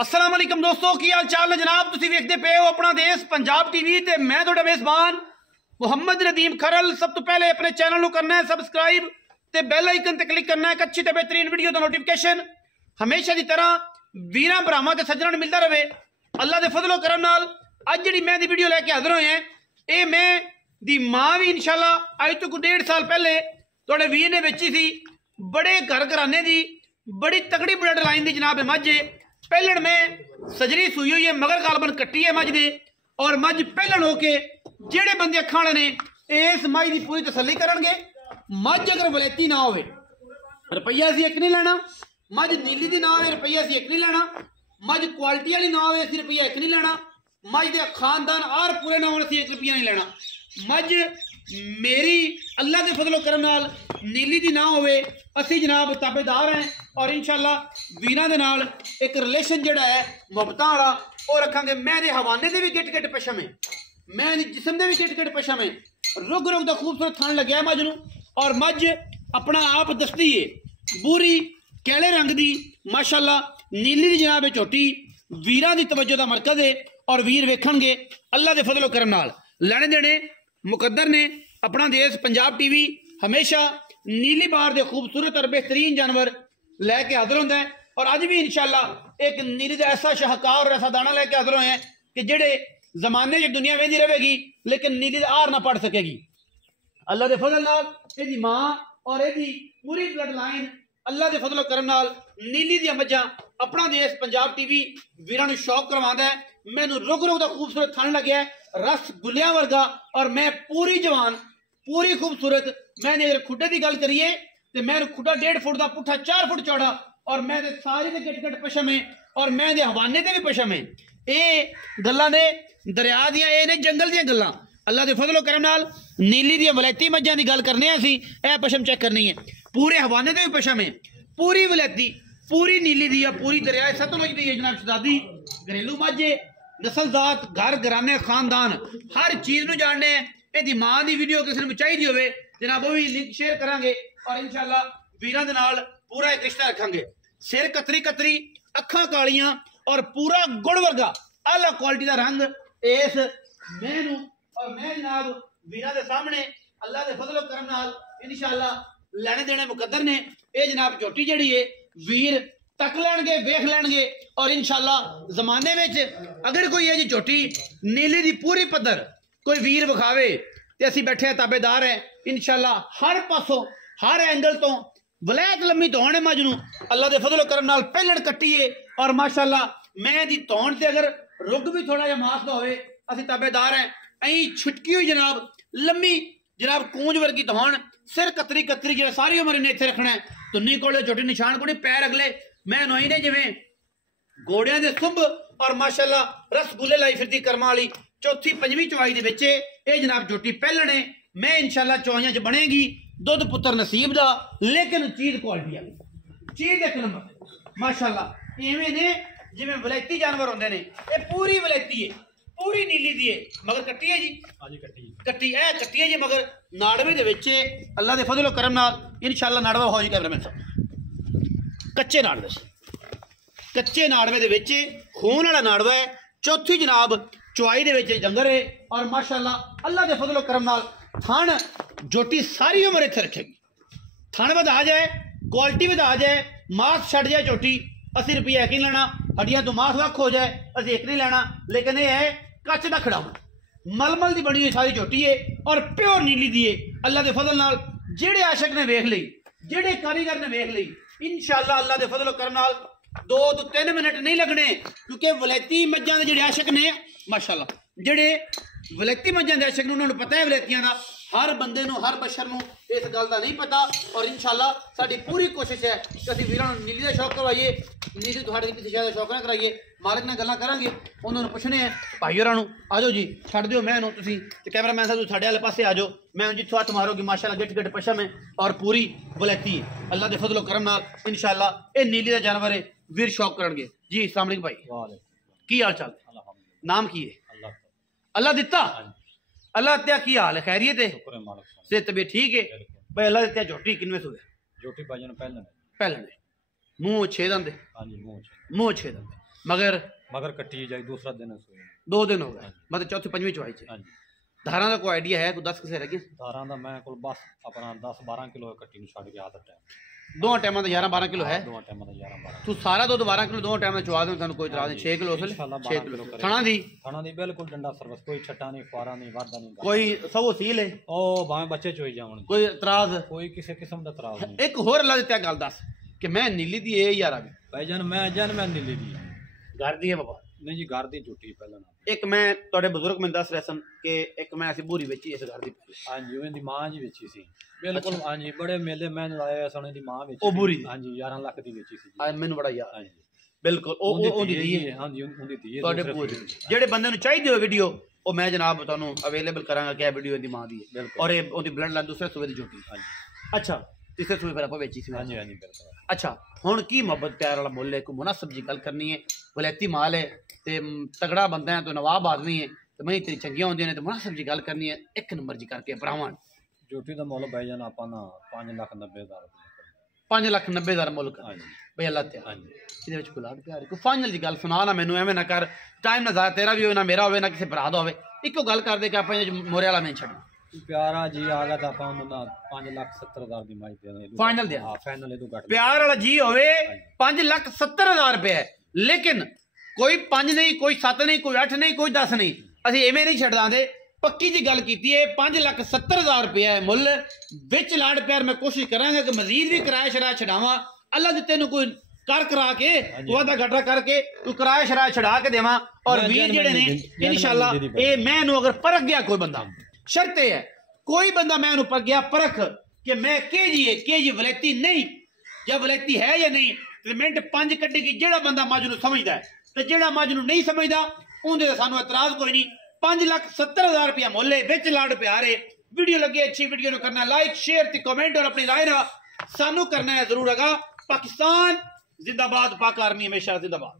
अस्सलाम वालेकुम दोस्तों, की हाल चाल है जनाब। तुसीं वेखदे पे हो अपना देश पंजाब टीवी ते मैं तुहाडा मेज़बान मुहम्मद नदीम खरल। सब तो पहले अपने चैनल को करना है सबसक्राइब ते बैल आइकन ते क्लिक करना है। एक अच्छी ते बेहतरीन वीडियो का नोटिफिकेशन हमेशा की तरह वीरां भरावां ते सज्जणां नूं मिलदा रहे। अल्लाह दे फजलो करम नाल अज जिहड़ी मैं दी वीडियो लैके हाज़र होए हैं, ये मैं दी मां भी इंशाअल्लाह अज तो 1.5 साल पहले तुहाडे वीर ने बेची सी। बड़े घर घराने दी बड़ी तगड़ी ब्लड लाइन दी जनाब मझ है। पहलन में सजरी सुई हुई है, मगर गालबन कट्टी है मझ दे। और मझ पहलन होके जेड़े बंदे अखां वाले ने इस मझ की पूरी तसल्ली करनगे। मझ अगर वलैती ना हो रुपया असीं एक नहीं लेना, मझ नीली दी ना हो रुपया असीं एक नहीं लेना, मझ क्वालिटी वाली ना हो असीं रुपया एक नहीं लेना, मझ दे खानदान आर पूरे ना हो असीं 1 रुपया नहीं लेना। मझ मेरी अल्लाह के फजलो करम नाल नीली दी ना होवे असीं जनाब ताबेदार हैं। और इंशाअल्लाह वीरां दे नाल एक रिलेशन जिहड़ा है मुहब्बतां वाला वो रखांगे। मैं दे हवाने दे भी गिट गिट पशम है, मैं जिसम दे भी गिट गिट पशम है। रुग रुग दा खूबसूरत थन लग्या मझ नूं। और मझ अपना आप दसदी है बूरी कैले रंग दी माशाअल्लाह नीली दी जनाब झोटी वीरां दी तवज्जो दा मरकज है। और वीर वेखणगे अल्लाह दे फजलो करम नाल लैणे देणे मुकद्दर ने। अपना देश पंजाब टीवी हमेशा नीली बार दे खूबसूरत और बेहतरीन जानवर लैके हाजिर होंदा है। और अज भी इंशाअल्लाह एक नीली का ऐसा शाहकार और ऐसा दाना लैके हाजिर होए हैं कि जेड़े जमाने च दुनिया वेंदी रहेगी लेकिन नीली आर ना पढ़ सकेगी। अल्लाह के फजल नाल इहदी मां और इहदी पूरी ब्लड लाइन अल्लाह के फजलो करम नाल नीली दी मझां अपना देश पंजाब टीवी वीरां नूं शौक करवांदा है। मैनू रुग रुग दा खूबसूरत थन लग्या रस गुलियां वर्गा। और मैं पूरी जवान पूरी खूबसूरत मैंने अगर खुडे की गल करिए तो मैं खुडा 1.5 फुट का पुट्ठा 4 फुट चौड़ा। और मैं सारी दे गिट गिट पशम है और मैं दे हवाने ते भी पशम है। ये गल्लां ने दरिया दियां ये ने जंगल दियां गल्लां। अल्लाह के फजलो करम नाल नीली दी वलैती मझां दी गल करने असीं ए पशम चेक करनी है। पूरे हवाने ते भी पशम है, पूरी वलैती पूरी नीली दी है, पूरी दरिया सतलुज दी है जनाब शहजादी। घरेलू मझे नस्लजात घर घराने खानदान हर चीज़ नूं जानने हैं। यदि मां की वीडियो किसी को चाहिए होवे जनाब वो भी लिंक शेयर करांगे। और इंशाअल्लाह वीरां दे नाल पूरा एक रिश्ता रखांगे। सिर कतरी कतरी अखां कालियां और पूरा गुड़ वर्गा आला क्वालिटी का रंग इस मैनू। और मैं जनाब वीरां दे सामने अल्लाह के फजलो करम नाल इंशाअल्लाह लैणे देने मुकद्दर ने। ये जनाब झोटी जिहड़ी है वीर तक लैणगे वेख लैणगे। और इंशाअल्लाह जमाने में अगर कोई ये जी झोटी नीली दी पूरी पद्धर कोई वीर विखावे तो असीं बैठे ताबेदार हैं इंशाअल्लाह। हर पासों हर एंगल तो वलैत लम्मी धौण है मझ नूं अल्लाह के फजलो करम नाल पहलण कट्टी है। और माशाअल्लाह मैं दी धौण से अगर रुग भी थोड़ा जिहा मास दा होवे असीं ताबेदार हैं। अं छुटकी हुई जनाब लम्मी जनाब कूंज वर्गी धौण, सिर कतरी कतरी जिवें सारी उम्र इन्हें इत्थे रखना है। तुन्नी कोले छोटी निशान कोनी, पैर अगले मैं नोई ने जिवें घोड़ियां दे सुंभ। और माशाअल्लाह रसगुल्ले लाई फिरदी कर्मां वाली चौथी पंजवीं चौवाई दे विच ये जनाब झोटी पहलण है। मैं इंशाअल्लाह चौवाइयां च बनेगी दुध पुत्र नसीब दा। लेकिन चीज क्वालिटी वाली चीज एक नंबर माशाअल्लाह इवें ने जिवें वलैती जानवर होंदे ने। ये पूरी वलैती है, पूरी नीली दी है, मगर कट्टी है जी। हां जी कट्टी ए कट्टी है जी। मगर नाड़वे दे विच अल्लाह दे फजलो करम नाल इंशाअल्लाह नाड़वा हो जी कैमरामैन साहब कच्चे नाड़वे कच्चे नाड़वे दे विच खून वाला नाड़वा है। चौथी जनाब चौवाई दे विच डंगर है। और माशाअल्लाह अल्लाह के फजलो करम नाल थन झोटी सारी उम्र इत्थे रखेगी। थन वधा जाए क्वालिटी वधा जाए मास छड़ जाए झोटी असीं रुपया एक नहीं लेना, हड्डियां तो मास वक् हो जाए असीं एक नहीं लेना। लेकिन यह है कच का खड़ाउन मलमल की बनी हुई सारी झोटी है और प्योर नीली दी है। अल्लाह के फजल नाल जेड़े आशक ने वेख ली जेड़े कारीगर ने वेख ली इंशाअल्लाह अल्लाह के फजलो करम नाल 2 तो 3 मिनट नहीं लगने। क्योंकि वलैती मझां दे जेड़े आशक ने माशाअल्लाह जेड़े वलैती मझां दे आशक ने उन्होंने पता है वलैतियां दा। हर बंदे नूं हर बशर नूं इस गल का नहीं पता। और इंशाअल्लाह साडी पूरी कोशिश है कि असीं वीरां नूं नीली दा शौक करवाइए, नीली तुहाडे किसी शय दा शौक ना कराइए। मालिक नाल गल्लां करांगे उन्हां नूं पुछने हैं भाई होरां नूं आ जाओ जी छड्ड दिओ मैं नूं तुसीं ते कैमरामैन साहब तुसीं साडे वाले पासे आ जाओ। मैं जित्थों हत्थ मारोगे माशाअल्लाह गिट गिट पशम है और पूरी वलैती है। अल्लाह दे फजलो करम नाल इंशाअल्लाह ये नीली दा जानवर है वीर शौक करनगे जी। अस्सलाम वालेकुम भाई, की हाल चाल? नाम की है? अल्लाह दिता अल्लाह त्या की हाल है? खैरियत है? सेहत तबीयत ठीक है भाई? अल्लाह दिता झोटी किनवे सूए? झोटी भाई पहलन है मुंह 6 दंद। हां जी मुंह 6 दंद। मगर कट्टी जाए दूसरा दिन सूई 2 दिन हो गए मतलब चौथी पंजवीं चवाई च। हाँ जी धारा का कोई आइडिया है कोई 10 किसे लगे धारा का मैं को बस अपना 10-12 किलो कट्टी छड़ के आदत टाइम 2 टाइम का 11-12 किलो है 2 टाइम का 11-12 तू सारा दूध 12 किलो 2 टाइम चवा दे थानू कोई इतराज नहीं 6 किलो उस 6 किलो थणा दी बिल्कुल डंडा सर्विस कोई छट्टा नहीं फुआरा नहीं वादा नहीं कोई सब सील है ओ भावे बच्चे चोई जावन कोई इतराज कोई किसी किस्म दा इतराज नहीं। एक होर अल्लाह दी गल दस कि मैं नीली दी ए यार अभी भाईजान मैं नीली दी घर दी है बाबा नहीं जी घर दी झूठी पहला ना एक मैं तोड़े बुजुर्ग में दस रहे सन कि एक मैं ऐसी बुरी बेची इस घर दी हां जी उनदी मां जी बेची सी बिल्कुल हां जी बड़े मेले मैं लाया सन दी मां बेची ओ बुरी हां जी 11 लाख दी बेची सी आज मैनू बड़ा याद हां जी बिल्कुल ओ दी दी है हां जी उनदी दी है तोड़े पूरी जेड़े बंदे नु चाहिए हो वीडियो ओ मैं जनाब तानू अवेलेबल करांगा क्या वीडियो दी मां दी है और ये ओदी ब्लड लाइन दूसरे सूबे दी झूठी हां जी अच्छा तीसरे सूबे पर आप बेची सी हां जी बिल्कुल अच्छा हुण की मोहब्बत प्यार वाला मोल है को मुनासिब जी गल करनी है वलैती माल है ते तगड़ा बंदा है तो नवाब आदमी है तो मैं तेरी चंगियां होंदियां ने तो मुनासिब जी गल करनी है एक नंबर जी करके भरावां झूठी दा मोल भाईजान आपा ना 5,90,000 5,90,000 मुल्क हां जी भाई अल्लाह ते हां जी ਇਹਦੇ ਵਿੱਚ ਕੋਈ ਲਾਡ ਪਿਆਰ ਕੋਈ ਫਾਈਨਲ ਦੀ ਗੱਲ ਸੁਣਾ ਨਾ ਮੈਨੂੰ ਐਵੇਂ ਨਾ ਕਰ ਟਾਈਮ ਨਾ ਜ਼ਿਆਦਾ ਤੇਰਾ ਵੀ ਹੋਵੇ ਨਾ ਮੇਰਾ ਹੋਵੇ ਨਾ ਕਿਸੇ ਭਰਾ ਦਾ ਹੋਵੇ ਇੱਕੋ ਗੱਲ ਕਰਦੇ ਕਿ ਆਪਾਂ ਮੋਰੇ ਵਾਲਾ ਨਹੀਂ ਛੱਡਣਾ प्यारा जी आ गया था अपन ना 5,70,000 ਦੀ ਮਾਈ ਦੇ ਫਾਈਨਲ ਦੇ ਹਾਂ ਫਾਈਨਲ ਇਹ ਤੋਂ ਘੱਟ ਪਿਆਰ ਵਾਲਾ ਜੀ ਹੋਵੇ 5,70,000 ਰੁਪਏ ਹੈ ਲੇਕਿਨ ਕੋਈ 5 ਨਹੀਂ ਕੋਈ 7 ਨਹੀਂ ਕੋਈ 8 ਨਹੀਂ ਕੋਈ 10 ਨਹੀਂ ਅਸੀਂ ਐਵੇਂ ਨਹੀਂ ਛੱਡਦਾਂਦੇ ਪੱਕੀ ਜੀ ਗੱਲ ਕੀਤੀ ਹੈ 5,70,000 ਰੁਪਏ ਹੈ ਮੁੱਲ ਵਿੱਚ ਲਾਡ ਪਿਆਰ ਮੈਂ ਕੋਸ਼ਿਸ਼ ਕਰਾਂਗਾ ਕਿ ਮਜ਼ੀਦ ਵੀ ਕਿਰਾਇਆ ਸ਼ਰਾ ਛਡਾਵਾਂ ਅੱਲਾ ਦਿੱਤੇ ਨੂੰ ਕੋਈ कर करा के वादा घटा करके तू किराया शराया छड़ा के देवा और वीर जेड़े ने इंशाल्लाह ए मैं अगर परख गया कोई बंदा शर्त है कोई बंदा मैं परख गया परख कि मैं केजी वलैती नहीं या वलैती है या नहीं तो मिनट 5 कड्ढे की जेड़ा बंदा मज नूं समझदा है ते जेड़ा मज नूं नहीं समझदा उहदे सानू एतराज कोई नहीं 5,70,000 रुपया मुल्ल है विच लाड प्यार है वीडियो लगे अच्छी वीडियो नूं करना लाइक शेयर ते कमेंट और अपनी राय सानू करना है जरूर। पाकिस्तान जिंदाबाद, पाक आर्मी हमेशा जिंदाबाद।